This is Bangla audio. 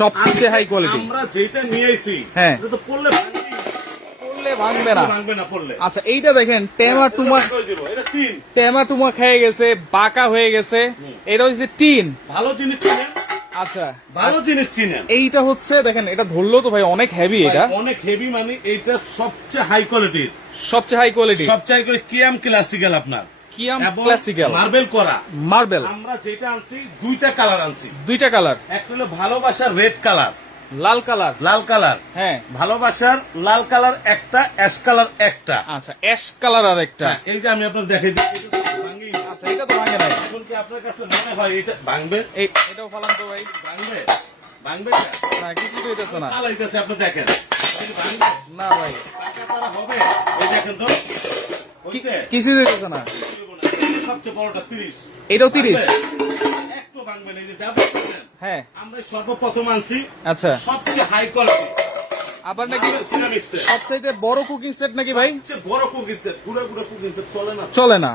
সবচেয়ে হাই কোয়ালিটি। আমরা যেটা নিয়েছি হ্যাঁ। এটা তো পড়লে ভাঙবে না। ভাঙবে না পড়লে। আচ্ছা এইটা দেখেন টেমা টুমা, এটা টিন, টেমা টুমা খেয়ে গেছে, বাঁকা হয়ে গেছে, এটা হচ্ছে টিন। ভালো জিনিস চিনেন, আচ্ছা ভালো জিনিস চিনেন। এইটা হচ্ছে দেখেন, এটা ধরলো তো ভাই অনেক হেভি, এটা অনেক হেভি, মানে এটা সবচেয়ে হাই কোয়ালিটির, সবচেয়ে হাই কোয়ালিটি, সবচেয়ে হাই কোয়ালিটি কিয়াম ক্লাসিক্যাল আপনার, কিয়াম এবং ক্লাসিক্যাল মার্বেল করা। মার্বেল। আমরা যেটা আনছি দুইটা কালার আনছি, দুইটা কালার, একটা হলো ভালোবাসার রেড কালার, লাল কালার। লাল কালার, হ্যাঁ ভালোবাসার লাল কালার একটা, অ্যাশ কালার একটা। আচ্ছা অ্যাশ কালার আর একটা। হ্যাঁ, এই যে আমি আপনার দেখাই দিচ্ছি, এটা তো ভাঙেই না। আচ্ছা এটা তো ভাঙে নাই। এখন কি আপনার কাছে মনে হয় এটা ভাঙবে? এটাও ফালান তো ভাই। ভাঙবে, ভাঙবে না। না কিছু তো হইতেছে না। পালাইতেছে, আপনি দেখেন এটা ভাঙবে, না ভাই টাকা তারা হবে। এই দেখেন তো হইছে, কিছু হইতেছে না। এটা সবচেয়ে বড়টা 30, এটাও 30। একটু ভাঙবে না। এই যে যা দেখতেছেন, হ্যাঁ আমরা সর্বপ্রথম আনছি আচ্ছা। সবচেয়ে হাই কোয়ালিটি আবার নাকি সিরামিক্স, সবচাইতে বড় কুকিং সেট নাকি ভাই? সবচেয়ে বড় কুকিং সেট, পুরো কুকিং সেট চলে না। চলে না।